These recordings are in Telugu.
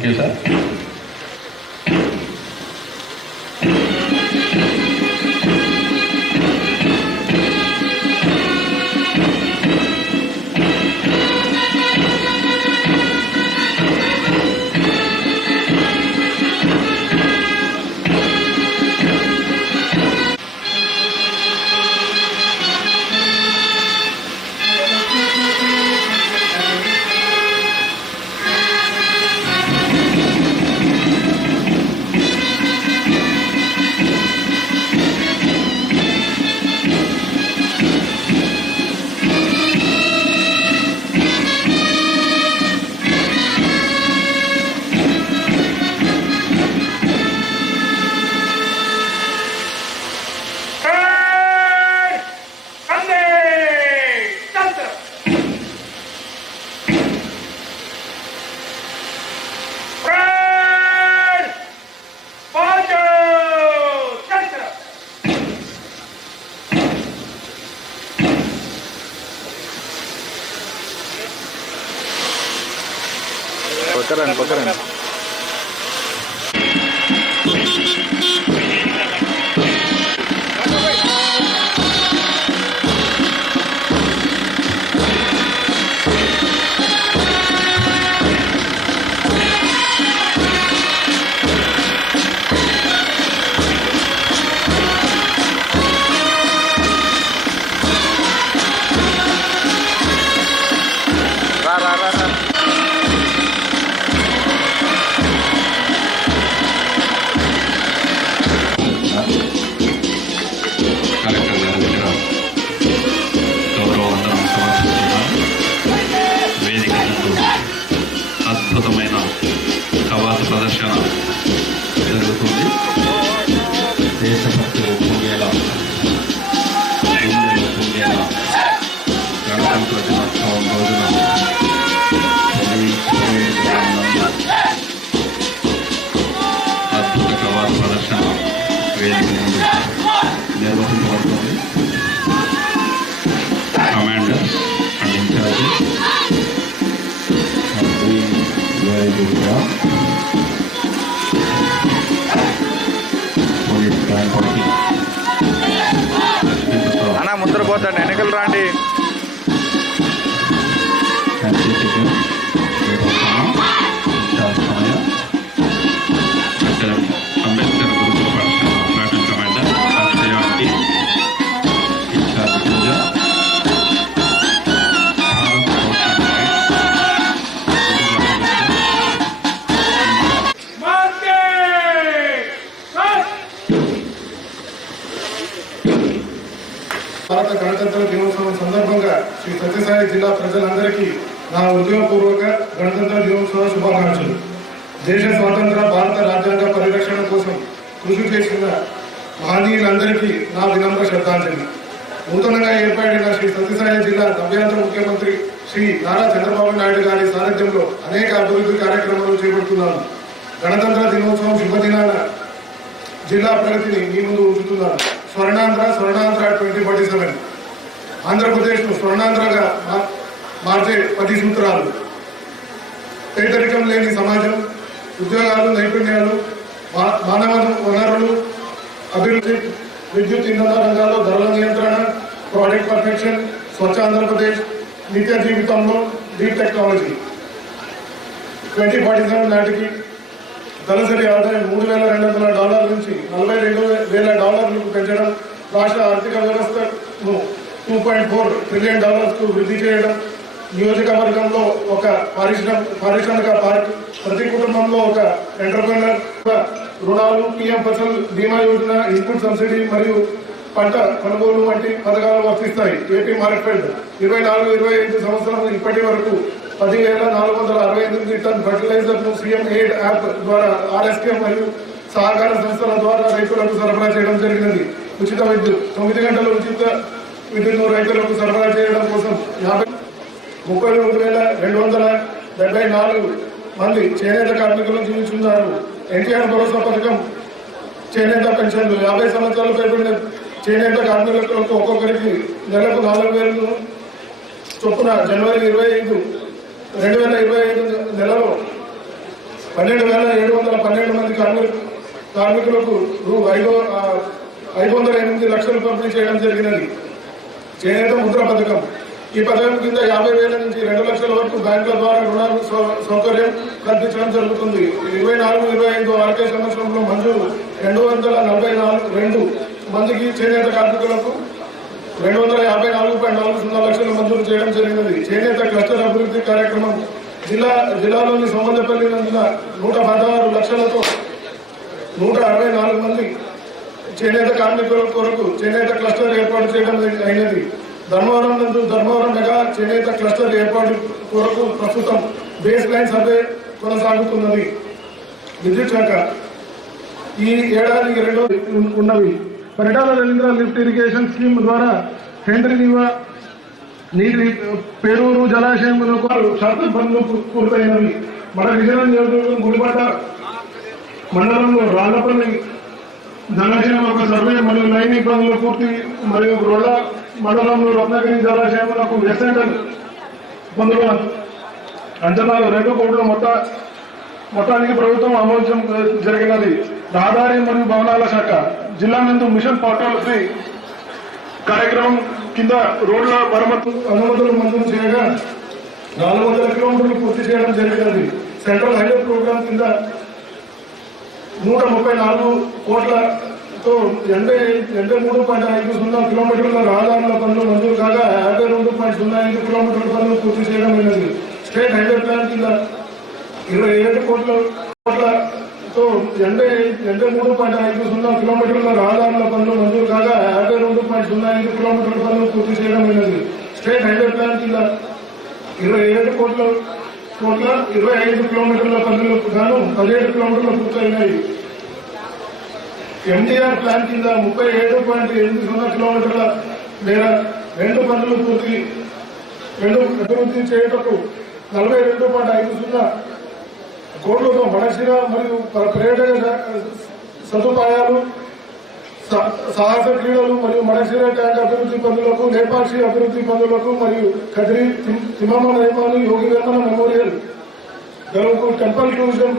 Thank you, sir. ఇంతతో అన్న ముందర పోతాడు వెనకలు రాండి జిల్లా ప్రజలందరికీ నా ఉద్యోగపూర్వక గణతంత్ర దినోత్సవ శుభాకాంక్షలు. దేశ స్వాతంత్ర భారత రాజ్యాంగ పరిరక్షణ కోసం కృషి చేసిన మహనీయులందరికీ నా వినమ్ర శ్రద్ధాంజలి. నూతనంగా ఏర్పడిన శ్రీ సత్యసాయి జిల్లా నవ్యాంధ్ర ముఖ్యమంత్రి శ్రీ నారా చంద్రబాబు నాయుడు గారి సారథ్యంలో అనేక అభివృద్ధి కార్యక్రమాలు చేపడుతున్నాను. గణతంత్ర దినోత్సవం శుభదినాన జిల్లా ప్రగతిని మీ ముందు ఉంచుతున్నారు Swarnandhra Swarnandhra twenty forty seven. ఆంధ్రప్రదేశ్ను స్వర్ణాంధ్రగా మార్చే పది సూత్రాలు. పేదరికం లేని సమాజం ఉద్యోగాలు నైపుణ్యాలు మా- మానవ వనరులు అభివృద్ధి విద్యుత్ ఇంధన రంగాల్లో ధరల నియంత్రణ ప్రాజెక్ట్ పర్ఫెక్షన్ స్వచ్ఛ ఆంధ్రప్రదేశ్ నిత్య జీవితంలో deep technology. Twenty forty seven నాటికి తలసరి ఆదాయం మూడు వేల రెండు వందల డాలర్ల నుంచి నలభై రెండు వేల డాలర్లకు పెంచడం రాష్ట్ర ఆర్థిక వ్యవస్థ టూ పాయింట్ ఫోర్ ట్రిలియన్ డాలర్స్కు వృద్ధి చేయడం నియోజకవర్గంలో ఒక పారిశ్రామిక పారిశ్రామిక పార్క్ ప్రతి కుటుంబంలో ఒక ఎంటర్ప్రినర్ రుణాలు పీఎం ఫసల్ బీమా యోజన ఇన్పుట్ సబ్సిడీ మరియు పంట కొనుగోలు వంటి పథకాలు వర్తిస్తాయి. ఏపీ మార్కెట్ ఇరవై నాలుగు ఇరవై ఐదు సంవత్సరం ఇప్పటి వరకు పదివేల నాలుగు వందల అరవై ఎనిమిది టన్ ఫర్టిలైజర్ను సీఎం ఎయిడ్ యాప్ ద్వారా ఆర్ఎస్కే మరియు సహకార సంస్థల ద్వారా రైతులకు సరఫరా చేయడం జరిగినది. ఉచిత విద్యుత్ తొమ్మిది గంటల ఉచిత విద్యుత్ను రైతులకు సరఫరా చేయడం కోసం యాభై ముప్పై రెండు వేల రెండు వందల డెబ్బై నాలుగు మంది చేనేత కార్మికులు జీవిస్తున్నారు ఎన్టీఆర్ భరోసా పథకం చేనేత పెన్షన్లు. యాభై సంవత్సరాలు పైబడిన చేనేత కార్మికులకు ఒక్కొక్కరికి నెలకు నాలుగు వేలు చొప్పున జనవరి ఇరవై ఐదు రెండు వేల ఇరవై ఐదు నెలలో పన్నెండు వేల ఏడు వందల పన్నెండు మంది కార్మికు కార్మికులకు రూ ఐదు ఐదు వందల ఎనిమిది లక్షలు పంపిణీ చేయడం జరిగినది. చేనేత ముద్ర పథకం. ఈ పథకం కింద యాభై వేల నుంచి రెండు లక్షల వరకు బ్యాంకుల ద్వారా రుణ సౌకర్యం కల్పించడం జరుగుతుంది. ఇరవై నాలుగు ఇరవై ఐదు ఆర్థిక సంవత్సరంలో మంజూరు రెండు వందల నలభై నాలుగు రెండు మందికి చేనేత కార్మికులకు రెండు వందల యాభై నాలుగు పాయింట్ నాలుగు సున్నా లక్షలు మంజూరు చేయడం జరిగినది. చేనేత క్లస్టర్ అభివృద్ధి కార్యక్రమం జిల్లా జిల్లాలోని సోమల్లపల్లి నందున నూట పదహారు లక్షలతో నూట అరవై నాలుగు మంది చేనేత కార్మికుల కొరకు చేనేత క్లస్టర్ ఏర్పాటు చేయడం అయినది. ధర్మవరం నందు ధర్మవరం మెగా చేనేత క్లస్టర్ ఏర్పాటు కొరకు ప్రస్తుతం బేస్ లైన్ సర్వే కొనసాగుతున్నది. విద్యుత్ శాఖ. ఈ ఏడాది రెండో ఉన్నవి. Paritala Ravindra lift irrigation scheme ద్వారా హెండ్రి నివా నీటి పేరూరు జలాశయములకు శాతం పనులు పూర్తయినవి. మన విజయనగరం నియోజకవర్గం గుడిపట్ట మండలంలో రాళ్ళపల్లి జలాశయం ఒక సర్వే మరియు లైనింగ్ పనులు పూర్తి మరియు రొళ్ళ మండలంలో రత్నగిరి జలాశయములకు ఎస్ఎండల్ పనులు అంచనాలు రెండు కోట్ల మొత్త మొత్తానికి ప్రభుత్వం ఆమోదం జరిగినది. రహదారి మరియు భవనాల శాఖ. జిల్లా నందు మిషన్ పాఠాలపై కార్యక్రమం కింద రోడ్ల మరమ్మతు అనుమతులు మంజూరు చేయగా నాలుగు వందల కిలోమీటర్లు పూర్తి చేయడం జరిగినది. సెంట్రల్ హైవే ప్రోగ్రాం కింద నూట ముప్పై నాలుగు కోట్లతో ఎనభై ఎనభై మూడు పాయింట్ ఐదు సున్నా కిలోమీటర్ల రహదారుల పనులు మంజూరు కాగా యాభై రెండు పాయింట్ సున్నా ఐదు కిలోమీటర్ల పనులు పూర్తి చేయడం అయినది. స్టేట్ హైవే ప్లాన్ కింద ఇరవై ఏడు కోట్ల కోట్లతో ఎనభై ఎనభై మూడు పాయింట్ ఐదు సున్నా కిలోమీటర్ల రహదారుల పనులు మంజూరు కాగా యాభై రెండు పాయింట్ సున్నా ఐదు కిలోమీటర్ల పనులు పూర్తి చేయడం అయినది. స్టేట్ హైవే ప్లాన్ కింద ఇరవై ఏడు కోట్ల కోట్ల ఇరవై ఐదు కిలోమీటర్ల పనులకు గాను పదిహేడు కిలోమీటర్లు పూర్తయినాయి. ఎన్టీఆర్ ప్లాన్ కింద ముప్పై ఏడు పాయింట్ ఎనిమిది సున్నా కిలోమీటర్ల మేర రెండు పనులు పూర్తి రెండు అభివృద్ధి చేయటకు నలభై రెండు పాయింట్ ఐదు సున్నా కోట్లతో మడసిర మరియు పర్యటన సదుపాయాలు సాహస క్రీడలు మరియు మడసిర ట్యాంక్ అభివృద్ధి పనులకు లేపాక్షి అభివృద్ధి పనులకు మరియు కదిరి తిమ్- తిమ్మమ్మ నేపాలు యోగి వేమన మెమోరియల్ గలకు టెంపుల్ టూరిజం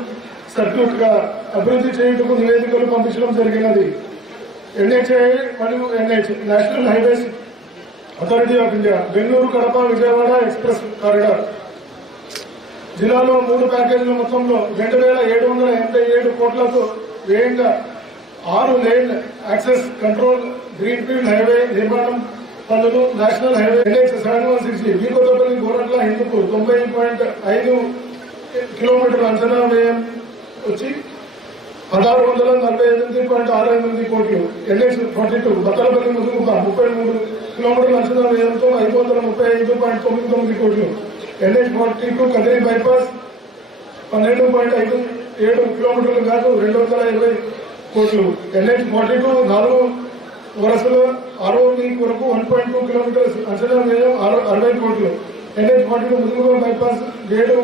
సర్క్యూట్గా అభివృద్ధి చేయుటకు నివేదికలు పంపించడం జరిగినది. ఎన్హెచ్ఐ మరియు NH national highways authority of India Bengaluru Kadapa Vijayawada express corridor. జిల్లాలో మూడు ప్యాకేజీల మొత్తంలో రెండు వేల ఏడు వందల ఎనభై ఏడు కోట్లతో వేగంగా ఆరు lane access control green field highway నిర్మాణం పనులు national highway NH seven one sixty V Kothapalli Goratla హిందుకు తొంభై పాయింట్ ఐదు కిలోమీటర్ల అంచనా వ్యయం వచ్చి పదహారు వందల నలభై ఎనిమిది పాయింట్ ఆరు ఎనిమిది కోట్లు. ఎన్హెచ్ ఫార్టీ టూ బత్తలపల్లి ముందుకు ముప్పై మూడు కిలోమీటర్ల అంచనా వ్యయంతో ఐదు వందల ముప్పై ఐదు పాయింట్ తొమ్మిది తొమ్మిది కోట్లు. NH forty two Kadiri bypass పన్నెండు పాయింట్ ఐదు ఏడు కిలోమీటర్లు కాదు రెండు వందల ఇరవై కోట్లు. ఎన్హెచ్ ఫార్టీ టూ నాలుగు వరుసలో ఆరో వరకు వన్ పాయింట్ టూ కిలోమీటర్స్ అంచనా వ్యయం అరవై కోట్లు. ఎన్హెచ్ ఫార్టీ టూ ముదుగులో బైపాస్ ఏడు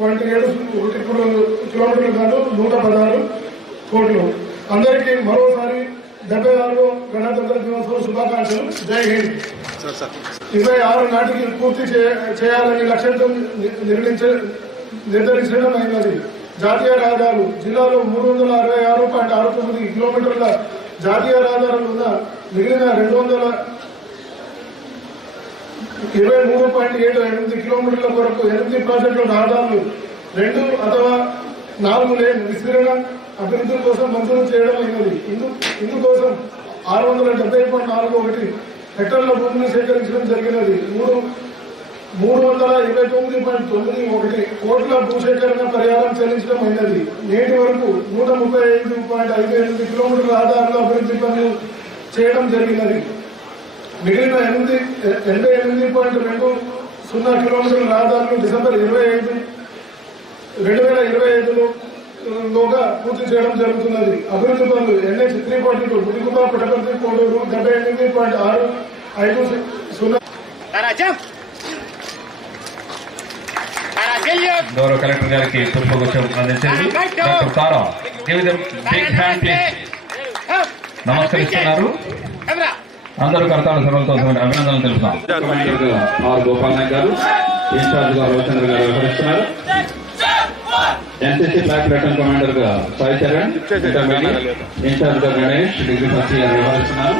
పాయింట్ ఏడు ఒకటి కిలో- కిలోమీటర్లు కాదు నూట పదహారు కోట్లు. అందరికీ మరోసారి డెబ్బై ఆరో గణతంత్ర దినోత్సవ శుభాకాంక్షలు. జై హింద్. ఇరవై ఆరు నాటికి పూర్తి చేయాలని లక్ష్యంతో నిర్ణయించ నిర్ధారించడం అయినది జాతీయ రహదారులు జిల్లాలో మూడు వందల అరవై ఆరు పాయింట్ ఆరు తొమ్మిది కిలోమీటర్ల జాతీయ రహదారులు ఉన్న మిగిలిన రెండు వందల ఇరవై మూడు పాయింట్ ఏడు ఎనిమిది కిలోమీటర్ల కొరకు ఎనిమిది ప్రాజెక్టుల రహదారులు రెండు అథవా నాలుగు లేన్ విస్తీర్ణ అభివృద్ధి కోసం మంజూరు చేయడం అయినది ఇందు ఇందుకోసం ఆరు వందల డెబ్బై పాయింట్ నాలుగు ఒకటి హెక్టార్ల భూమిని సేకరించడం జరిగినది. మూడు మూడు వందల ఇరవై తొమ్మిది పాయింట్ తొమ్మిది ఒకటి కోట్ల భూసేకరణ పరిహారం చెల్లించడం అయినది. నేటి వరకు నూట ముప్పై ఐదు పాయింట్ ఐదు ఎనిమిది కిలోమీటర్ల ఆధారంలో అభివృద్ధి పనులు చేయడం జరిగినది. మిగిలిన ఎనిమిది ఎనభై ఎనిమిది పాయింట్ రెండు సున్నా కిలోమీటర్ల రహదారులు డిసెంబర్ ఇరవై ఐదు రెండు వేల ఇరవై ఐదులో లోగా పూర్తి చేయడం జరుగుతున్నది. అభివృద్ధి పనులు NH three forty two Puttaparthi Koduru డెబ్బై ఎనిమిది పాయింట్ ఆరు ఐదు సున్నా గౌరవ కలెక్టర్ గారికి పుష్పగుచ్చం అందించండి డాక్టర్ తారా బిగ్ హ్యాండ్. నమస్కరిస్తున్నారు. అందరూ కర్తాల సభలతో అభినందనలు తెలుపుతాం. ఆర్ గోపాల్ నాయక్ గారు ఇన్ఛార్జ్ గారు రవిచంద్ర గారు వ్యవహరిస్తున్నారు. ఎన్సీసీ బ్లాక్ ప్లాటూన్ కమాండర్గా సాయి చరణ్ ఇన్ఛార్జ్గా గణేష్ డిగ్రీ ఫస్ట్ ఇయర్ వ్యవహరిస్తున్నారు.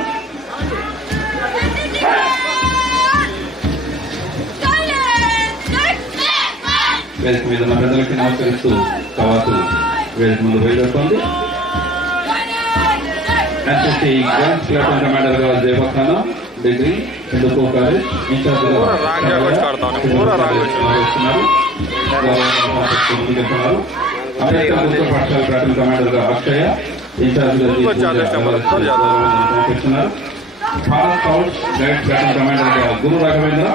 వేదిక మీద ఉన్న పెద్దలకి నమస్కరిస్తూ కవాతు వేదిక ముందు బయలుదేరుతోంది ఎన్సీసీ గర్ల్స్ ప్లాటూన్ కమాండర్గా జయపఖానా డిగ్రీ హిందూపూర్ కాలేజ్ ఇన్ఛార్జ్గా పూరా రాంగ్ జాగొచ్చి ఆడతాను, పూరా రాంగ్ వచ్చి. వ్యవహరిస్తున్నారు. ముందుకెళ్తున్నారు. అంబేద్కర్ గురుకుల పాఠశాల ప్లాటూన్ కమాండర్గా అక్షయ ఇన్ఛార్జ్గా ముందుకు వచ్చి ఆదేశం ఇవ్వాలి, ముందుకు చేద్దాం. పంపిస్తున్నారు భారత్ స్కౌట్స్ గైడ్ గురు రాఘవేంద్ర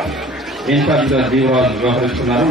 జీవరాజ్ వ్యవహరిస్తున్నారు